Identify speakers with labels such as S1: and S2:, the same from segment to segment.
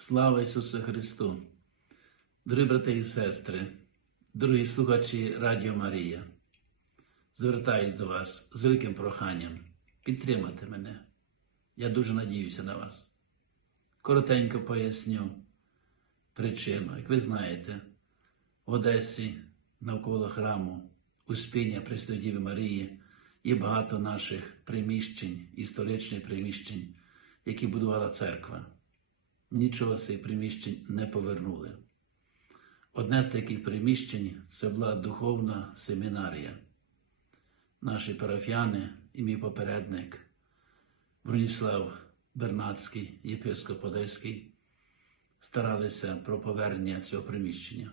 S1: Слава Ісусу Христу! Дорогі брати і сестри, дорогі слухачі Радіо Марія, звертаюсь до вас з великим проханням підтримати мене. Я дуже надіюся на вас. Коротенько поясню причину. Як ви знаєте, в Одесі навколо храму Успіння Пресвятої Марії є багато наших приміщень, історичних приміщень, які будувала церква нічого з цих приміщень не повернули. Одне з таких приміщень це була духовна семінарія. Наші парафіяни і мій попередник Броніслав Бернацький, єпископ Одеський, старалися про повернення цього приміщення.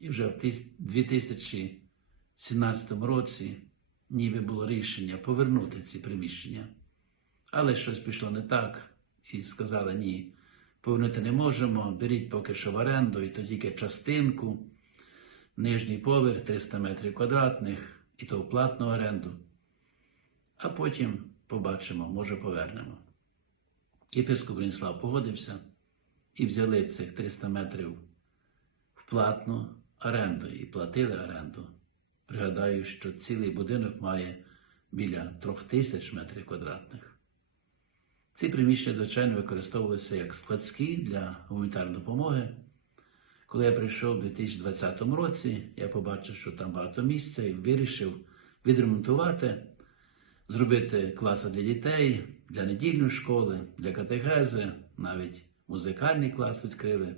S1: І вже в 2017 році ніби було рішення повернути ці приміщення. Але щось пішло не так, і сказали ні, повернути не можемо, беріть поки що в оренду, і то тільки частинку, нижній поверх 300 метрів квадратних, і то в платну оренду. А потім побачимо, може повернемо. Єпископ Броніслав погодився і взяли цих 300 метрів в платну оренду і платили оренду. Пригадаю, що цілий будинок має біля трьох тисяч метрів квадратних. Ці приміщення, звичайно, використовувалися як складські для гуманітарної допомоги. Коли я прийшов у 2020 році, я побачив, що там багато місця і вирішив відремонтувати, зробити класи для дітей, для недільної школи, для катехези, навіть музикальний клас відкрили,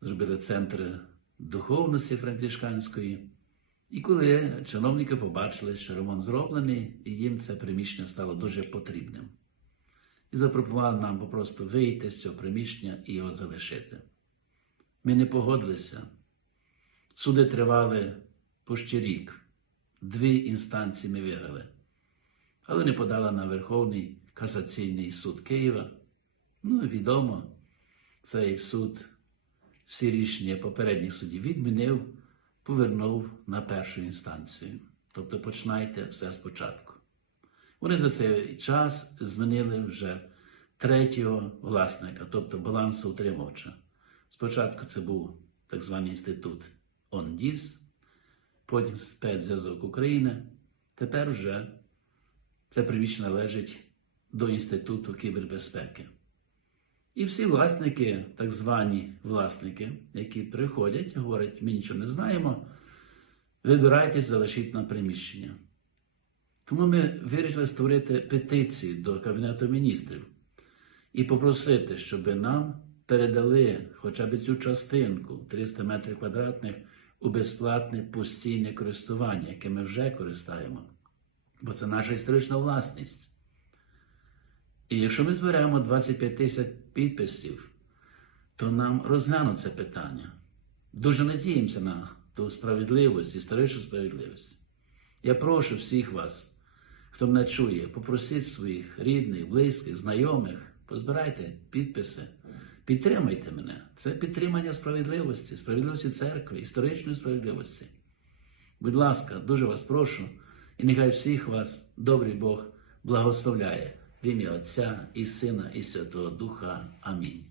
S1: зробили центр духовності францишканської. І коли чиновники побачили, що ремонт зроблений, і їм це приміщення стало дуже потрібним і запропонували нам попросту вийти з цього приміщення і його залишити. Ми не погодилися. Суди тривали почти рік. Дві інстанції ми виграли, але не подали на Верховний касаційний суд Києва. Ну, відомо, цей суд всі рішення попередніх судів відмінив, повернув на першу інстанцію. Тобто починайте все спочатку. Вони за цей час змінили вже третього власника, тобто балансоутримувача. Спочатку це був так званий інститут ОНДІС, потім спецзв'язок України. Тепер вже це приміщення належить до Інституту кібербезпеки. І всі власники, так звані власники, які приходять, говорять, ми нічого не знаємо, вибирайтесь, залишіть на приміщення. Тому ми вирішили створити петицію до Кабінету міністрів і попросити, щоб нам передали хоча б цю частинку 300 метрів квадратних у безплатне постійне користування, яке ми вже користаємо. Бо це наша історична власність. І якщо ми зберемо 25 тисяч підписів, то нам розглянуть це питання. Дуже надіємося на ту справедливість, історичну справедливість. Я прошу всіх вас хто мене чує, попросіть своїх рідних, близьких, знайомих, позбирайте підписи, підтримайте мене. Це підтримання справедливості, справедливості церкви, історичної справедливості. Будь ласка, дуже вас прошу, і нехай всіх вас, добрий Бог, благословляє в ім'я Отця і Сина, і Святого Духа. Амінь.